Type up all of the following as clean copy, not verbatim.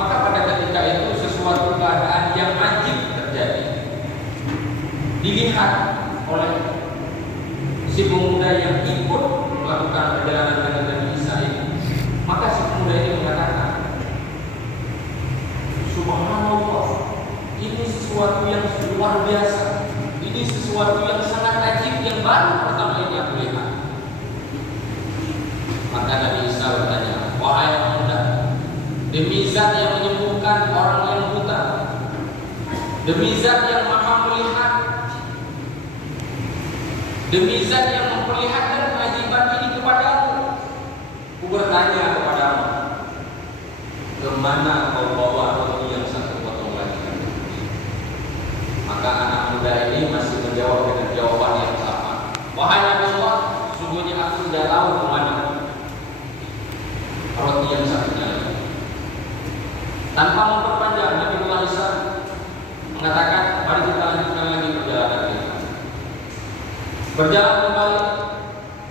Maka pada ketika itu sesuatu keadaan yang ajib terjadi, dilihat oleh si pemuda yang ikut melakukan perjalanan dengan Nabi Isa ini. Maka si pemuda ini mengatakan, subhanallah, ini sesuatu yang luar biasa, ini sesuatu yang sangat ajib yang baru pertama ini aku lihat. Maka Nabi Isa bertanya, wahai pemuda, demi zat yang menyembuhkan orang yang buta, demi zat yang maha melihat, demi zat yang memperlihatkan keajaiban ini kepadamu, ku bertanya kepadamu, kemana kau bawa roti yang satu potong lagi? Maka anak muda ini masih menjawab dengan jawaban yang sama, wahai Nabi Allah, sungguhnya aku tidak tahu kemana roti yang satunya lagi. Tanpa memperpanjang, Nabi Allah Isa mengatakan, mari kita lanjutkan lagi perjalanan kita. Berjalan kembali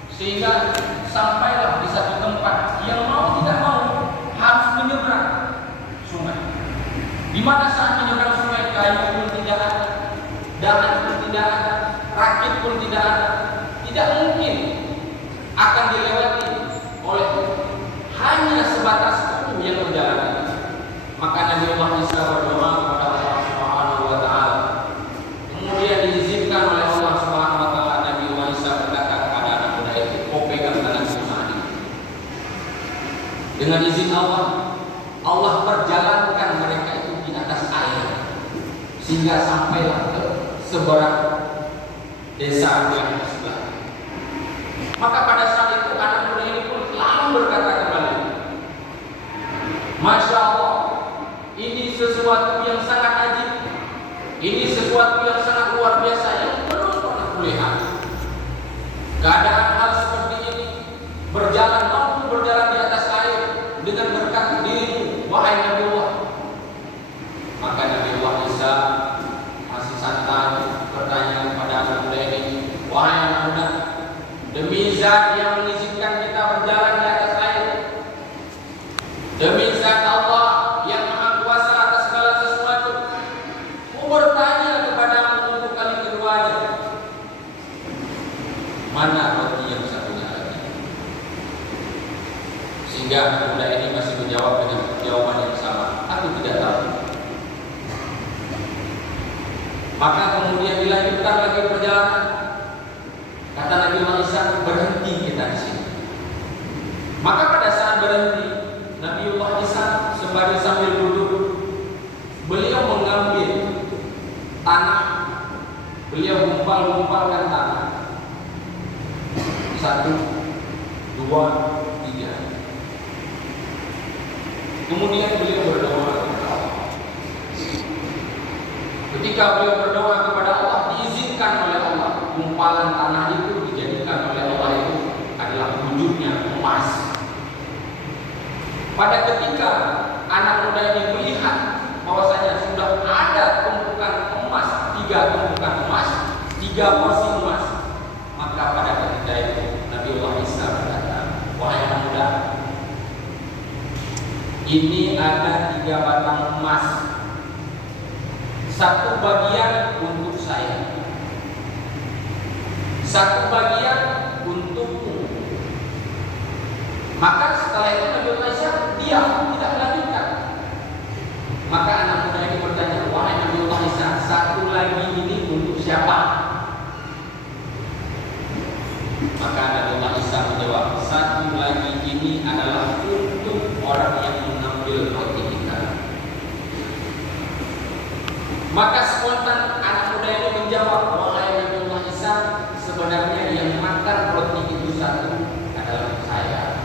sehingga sampailah di satu tempat yang mau tidak mau harus menyeberang sungai. Di mana saat menyeberang sungai, kayu pun tidak ada, dahan pun tidak ada, rakit pun tidak ada, tidak mungkin akan dilewati oleh hanya sebatas tubuh yang berjalan. Maka Nabi Allah Isa berdoa kepada Allah Subhanahu wa taala. Kemudian diizinkan oleh Allah Subhanahu wa taala, Nabi Allah Isa berkata kepada anak muda itu, "Kau pegang tanganku saat ini." Dengan izin Allah, Allah perjalankan mereka itu di atas air sehingga sampailah ke seberang desa yang sebelah. Maka pada saat itu anak muda ini pun lalu berkata kembali, Masya Allah, ini sesuatu yang sangat ajib, ini sesuatu yang sangat luar biasa yang belum pernah kulihat. Keadaan hal seperti ini berjalan, mampu berjalan di atas air dengan berkat dirimu, wahai Nabi Allah. Maka Nabi Allah Isa masih santai bertanya kepada anak muda ini, wahai anak muda, demi zat yang mengizinkan kita berjalan di atas air, demi zat Allah yang maha kuasa atas segala sesuatu, ku bertanya kepadamu untuk kali keduanya, mana roti yang satunya lagi? Sehingga anak muda ini masih menjawab dengan jawaban yang sama, aku tidak tahu. Maka kemudian dilanjutkan lagi perjalanan. Kata Nabi Muhammad SAW, berhenti kita di sini. Maka pada saat berhenti, Nabi Muhammad SAW sembari sambil duduk, beliau mengambil tanah, beliau gumpal-gumpalkan tanah. 1, 2, 3. Kemudian beliau berdoa kepada Allah. Ketika beliau berdoa kepada Allah, diizinkan oleh Allah, gumpalan tanah itu dijadikan oleh Allah itu adalah wujudnya emas. Pada ketika anak muda ini melihat bahwasanya sudah ada tumpukan emas, 3 tumpukan emas, 3 porsi emas, maka pada ketika itu Nabi Allah Isa berkata, wahai anak muda, ini ada 3 batang emas, 1 bagian untuk saya, 1 bagian untukmu. Maka setelah itu Nabi Allah Isa diam, tidak melanjutkan. Maka anak muda ini bertanya, wahai Nabi Allah Isa, 1 lagi ini untuk siapa? Maka Nabi Allah Isa menjawab, 1 lagi ini adalah untuk orang yang mengambil roti kita. Maka spontan anak muda ini menjawab, wahai Nabi Allah Isa, sebenarnya yang makan roti itu 1 adalah saya.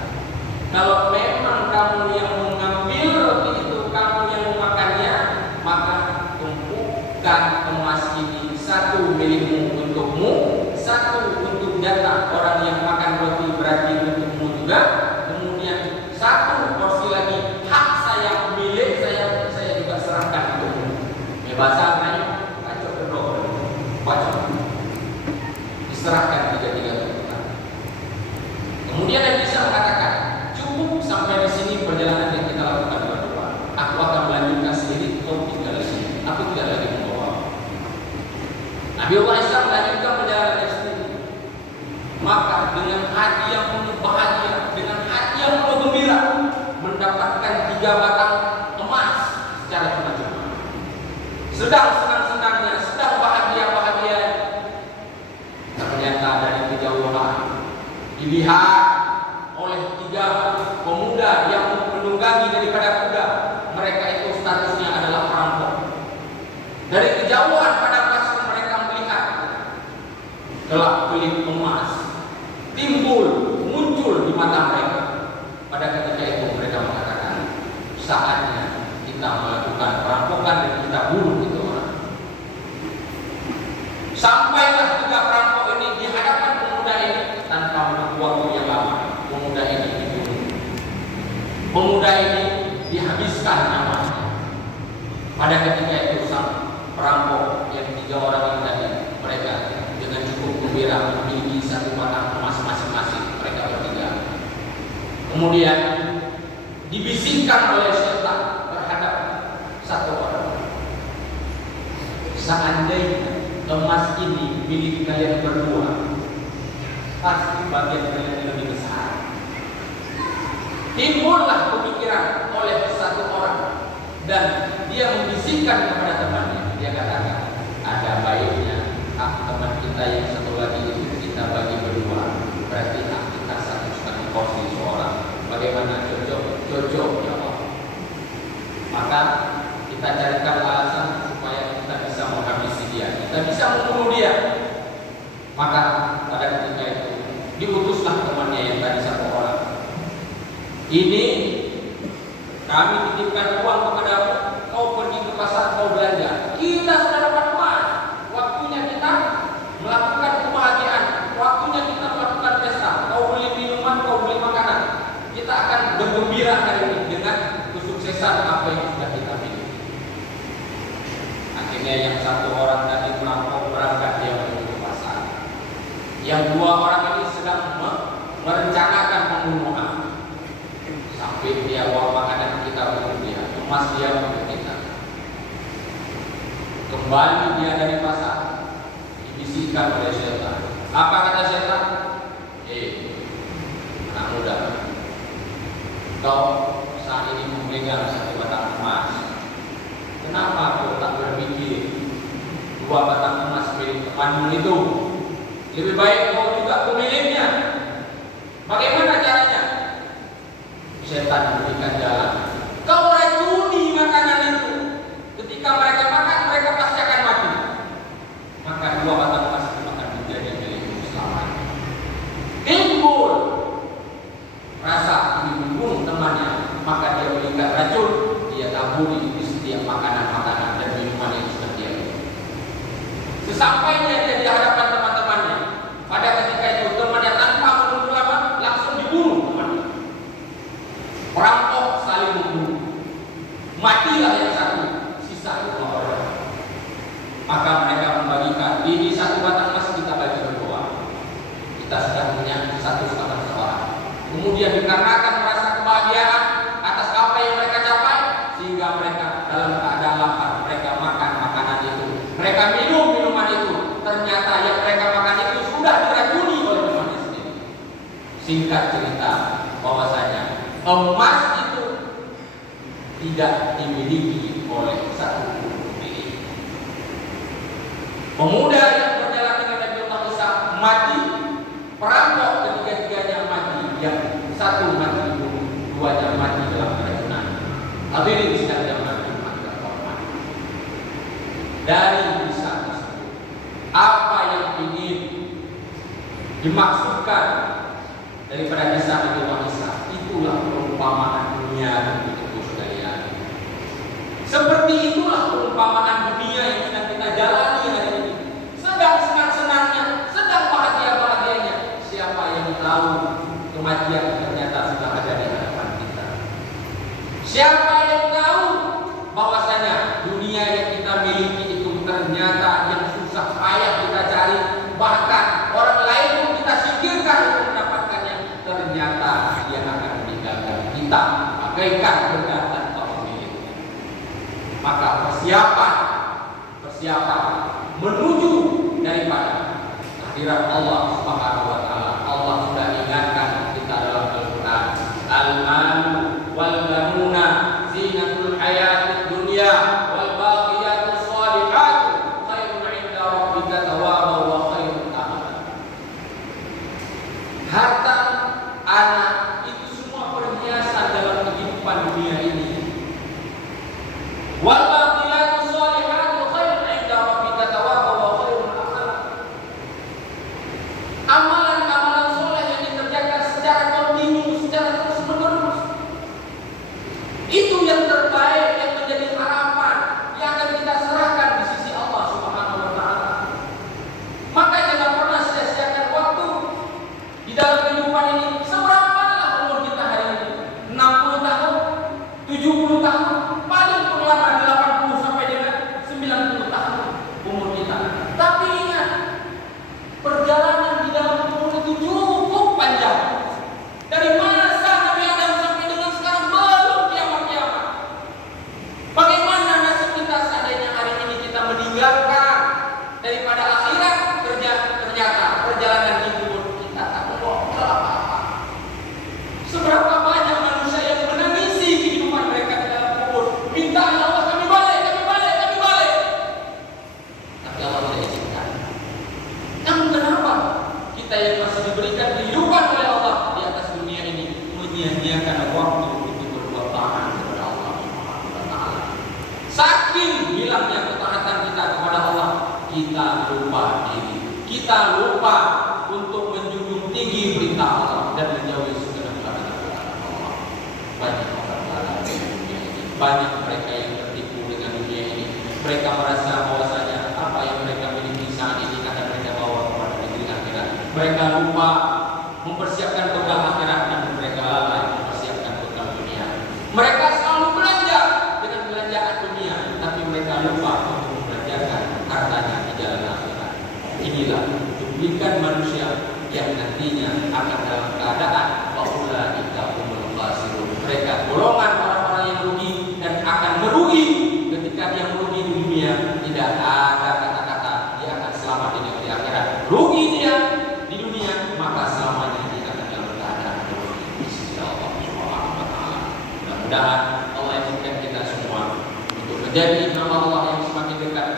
Kalau memang kamu yang mengambil roti itu, kamu yang memakannya, maka tumpukan emas ini 1 milikmu untukmu, 1 untuk jatah orang yang makan roti berarti untukmu juga. Kemudian 1 porsi lagi hak saya, milik saya juga serahkan untukmu. Bahasa Melayu, kacau kedua, baca, diserahkan 3 tumpukan. Kemudian Nabi Isa mengatakan, cukup sampai di sini perjalanan yang kita lakukan berdua. Aku akan 3 batang emas secara cuma-cuma. Sedang senang-senangnya, sedang bahagia-bahagia. Ternyata dari kejauhan dilihat oleh 3 pemuda yang menunggangi daripada kuda. Mereka itu statusnya adalah perampok. Dari kejauhan pada pas mereka melihat kelap-kelip emas muncul di mata mereka. Pada ketika itu mereka mengatakan, saatnya kita melakukan perampokan dan kita bunuh itu orang. Sampailah 3 perampok ini di hadapan pemuda ini tanpa menunggu waktu yang lama. Pemuda ini dibunuh. Pemuda ini dihabiskan namanya. Pada ketika itu sang perampok yang 3 orang ini tadi, mereka dengan cukup gembira memiliki 1 batang emas masing-masing. Mereka bertiga. Kemudian dibisikkan oleh setan terhadap 1 orang. Seandainya emas ini milik kalian berdua, pasti bagian kalian lebih besar. Timbullah pemikiran oleh 1 orang dan dia membisikkan kepada temannya. Dia katakan, ada baiknya teman kita yang 1 lagi itu kita bagi berdua. Berarti kita 1,5 porsi seorang. Bagaimana cocok jawab. Maka kita carikan alasan supaya kita bisa menghabisi dia, kita bisa membunuh dia. Maka pada ketika itu diutuslah temannya yang tadi 1 orang. Ini kami titipkan uang kepadamu, kau pergi ke pasar, kau belanja. Kita sudah dapat emas. Waktunya kita melakukan kebahagiaan, waktunya kita melakukan pesta. Kau beli minuman, kau beli makanan. Kita akan bergembira hari ini dengan kesuksesan apa yang sudah kita miliki. Akhirnya yang 1 orang tadi merampok berangkat dia menuju ke pasar. Yang 2 orang ini sedang merencanakan pembunuhan. Sampai dia bawa makanan, kita bunuh dia, emas dia untuk kita. Kembali dia dari pasar, dibisikkan oleh setan. Apa kata setan? Anak muda, kau saat ini memegang 1 batang emas. Kenapa kau tak berpikir 2 batang emas milik temanmu itu? Lebih baik kau juga pemiliknya. Bagaimana caranya? Setan memberikan jalan. Kau racuni makanan itu. Ketika mereka makan, mereka pasti akan mati. Maka 2 batang emas itu akan menjadi milikmu selamanya. Timbul rasa ingin membunuh temannya, maka dia berikan racun, dia taburi di setiap makanan-makanan dan minuman yang sudah dia minum. Sesampainya dia di hadapan teman-temannya, pada ketika itu temannya tanpa menunggu lama langsung dibunuh temannya. Perampok saling membunuh. Matilah yang 1, sisa 2 orang. Maka mereka membagikan, ini 1 batang emas kita bagi berdua. Kita sudah punya 1,5 seorang. Kemudian dikarenakan merasa kebahagiaan atas apa yang mereka capai, sehingga mereka dalam keadaan lapar, mereka makan makanan itu, mereka minum minuman itu. Ternyata yang mereka makan itu sudah diracuni oleh temannya sendiri. Singkat cerita, bahwasanya emas itu tidak dimiliki oleh 1 pemilik. Pemuda yang berjalan dengan Nabi Allah Isa mati, perampok ketiga-tiganya mati, yang 1 mati dibunuh, 2-nya mati dalam keracunan. Hadirin sedang mati hormat. Dari kisah tersebut, apa yang ingin dimaksudkan daripada kisah Nabi Allah Isa, itulah perumpamaan dunia itu sekalian. Seperti itulah perumpamaan dunia yang sedang kita jalani hari ini. Sedang senang-senangnya, sedang bahagia-bahagianya. Siapa yang tahu kematian ternyata sudah ada di hadapan kita? Siapa yang tahu bahwasanya dunia yang kita miliki itu ternyata yang susah payah kita cari, bahkan orang lain pun kita singkirkan untuk mendapatkannya, ternyata dia akan meninggalkan kita bagaikan benda tanpa pemilik. Maka persiapan menuju daripada kehadiran Allah Subhanahu wa taala. Allah sudah ingatkan kita dalam Al-Qur'an, al-malu wal banuna Wal baqiyatu sholihatu khairun 'inda rabbika thawaban wa khairun amala. Amalan-amalan soleh yang dikerjakan secara kontinu, secara terus-menerus, itu yang terbaik, yang menjadi harapan yang akan kita serahkan di sisi Allah Subhanahu wa taala. Maka jangan pernah sia-siakan waktu di dalam kehidupan ini. Seberapalah umur kita hari ini? 60 tahun, 70 tahun, paling lama 80 sampai dengan 90 tahun umur kita. Tapi ingat, perjalanan di dalam umur itu cukup panjang. Dari masa Nabi Adam sampai dengan sekarang belum kiamat-kiamat. Bagaimana nasib kita seandainya hari ini kita meninggalkan daripada akhirat, ternyata perjalanan hidup kita tak membawa apa-apa. Seberapa banyak manusia yang menangisi kehidupan mereka di dalam kubur, minta ya Allah kami balik, kami balik, kami balik. Tapi Allah tidak izinkan. Namun kenapa kita yang masih diberikan kehidupan oleh Allah di atas dunia ini menyia-nyiakan waktu untuk berbuat taat kepada Allah Subhanahu wa taala? Saking hilangnya ketaatan kita kepada Allah, kita lupa diri. Kita lupa untuk menjunjung tinggi perintah Allah dan menjauhi segala larangan Allah. Banyak orang lalai di dunia ini. Banyak mereka yang tertipu dengan dunia ini. Mereka merasa bahwasanya apa yang mereka miliki saat ini akan mereka bawa kepada negeri akhirat. Mereka lupa mempersiapkan bekal akhirat dan mereka lalai mempersiapkan bekal dunia. Mereka selalu belanja dengan belanjaan dunia, tapi mereka lupa untuk membelanjakan hartanya di jalan akhirat. Inilah cuplikan manusia yang nantinya akan dalam keadaan ulaika humul khasirun. Mereka golongan orang-orang yang rugi dan akan merugi. Ketika dia merugi di dunia, tidak ada kata-kata dia akan selamat di negeri akhirat. Rugi dia di dunia, maka selamanya dia akan dalam keadaan merugi di sisi Allah Subhanahu wa taala. Mudah-mudahan Allah izinkan kita semua untuk menjadi hamba Allah yang semakin dekat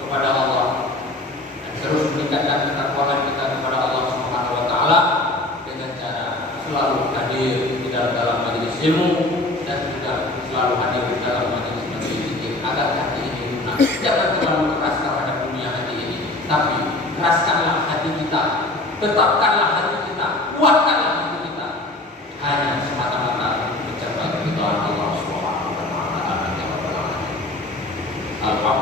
kepada Allah dan terus meningkatkan ketakwaan kita kepada Allah Subhanahu wa taala dengan cara selalu hadir di dalam majelis ilmu dan juga selalu hadir di dalam majelis zikir agar hati ini lunak. Jangan terlalu keras terhadap dunia hati ini, tapi keraskanlah hati kita, tetapkanlah hati kita, kuatkan